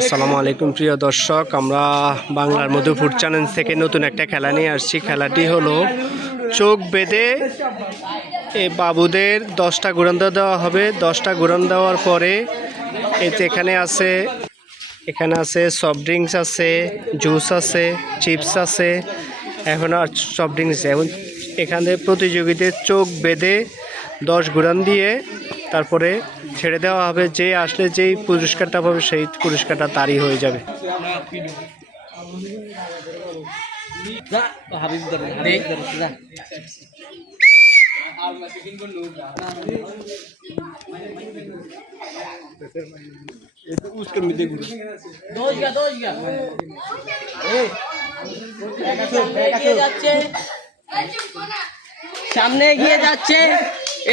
আসসালামু আলাইকুম, প্রিয় দর্শক। আমরা বাংলার মধুপুর চ্যানেল থেকে নতুন একটা খেলা নিয়ে আসছি। খেলাটি হলো চোখ বেঁধে এই বাবুদের দশটা ঘুরান দেওয়া হবে। দশটা ঘুরান দেওয়ার পরে এতে এখানে আছে এখানে আছে সফট ড্রিঙ্কস আছে জুস আছে চিপস আছে, এখন আর সফট ড্রিঙ্কস এখন এখানে প্রতিযোগীদের চোখ বেঁধে দশ ঘুরান দিয়ে তারপরে ছেড়ে দেওয়া হবে, যে আসলে যেই পুরস্কারটা পাবে সেই পুরস্কারটা তারই হয়ে যাবে। সামনে এগিয়ে যাচ্ছে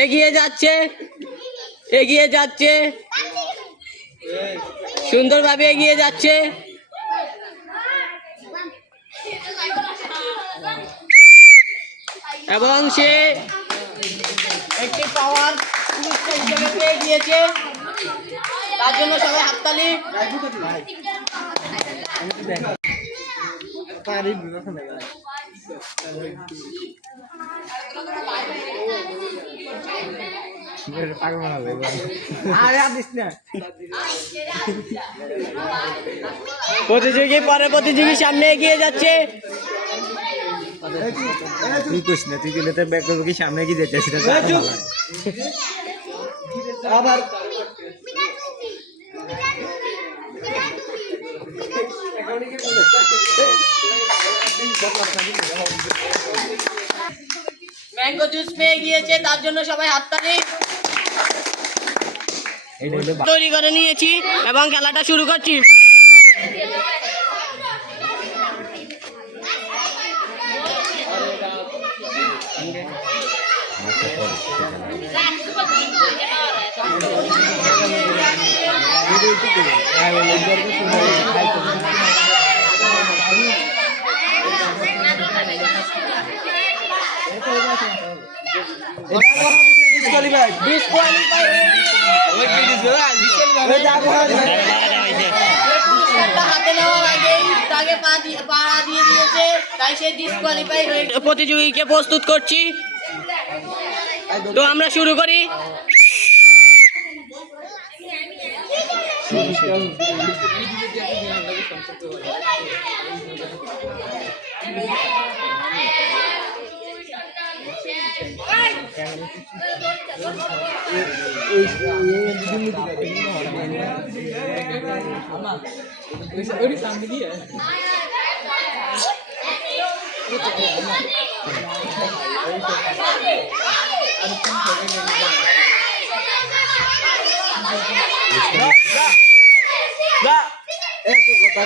এগিয়ে যাচ্ছে। এগিয়ে যাচ্ছে। সুন্দরভাবে এগিয়ে যাচ্ছে। এবং সে একটি পাওয়ার পুরস্কার হিসেবে পেয়ে গিয়েছে তার জন্য সবাই হাততালি। প্রতিযোগী পরে প্রতিযোগী সামনে এগিয়ে যাচ্ছে তুই কইস না তুই গেলে তোর ব্যাগ করব কি সামনে কি যেতে সেটা তো আরও ভালো। ম্যাঙ্গো জুস পেয়ে গিয়েছে তার জন্য সবাই হাততালি। হলো বা- তৈরি করে নিয়েছি এবং খেলাটা শুরু করছি Disqualify হয়ে পুরস্কারটা হাতে নেওয়ার আগেই তাকে পা দিয়ে পাড়া দিয়ে দিয়েছে তাই সে ডিসকোয়ালিফাই হয়ে প্রতিযোগীকে প্রস্তুত করছি। তো আমরা শুরু করি। Enggak. Eh, itu kota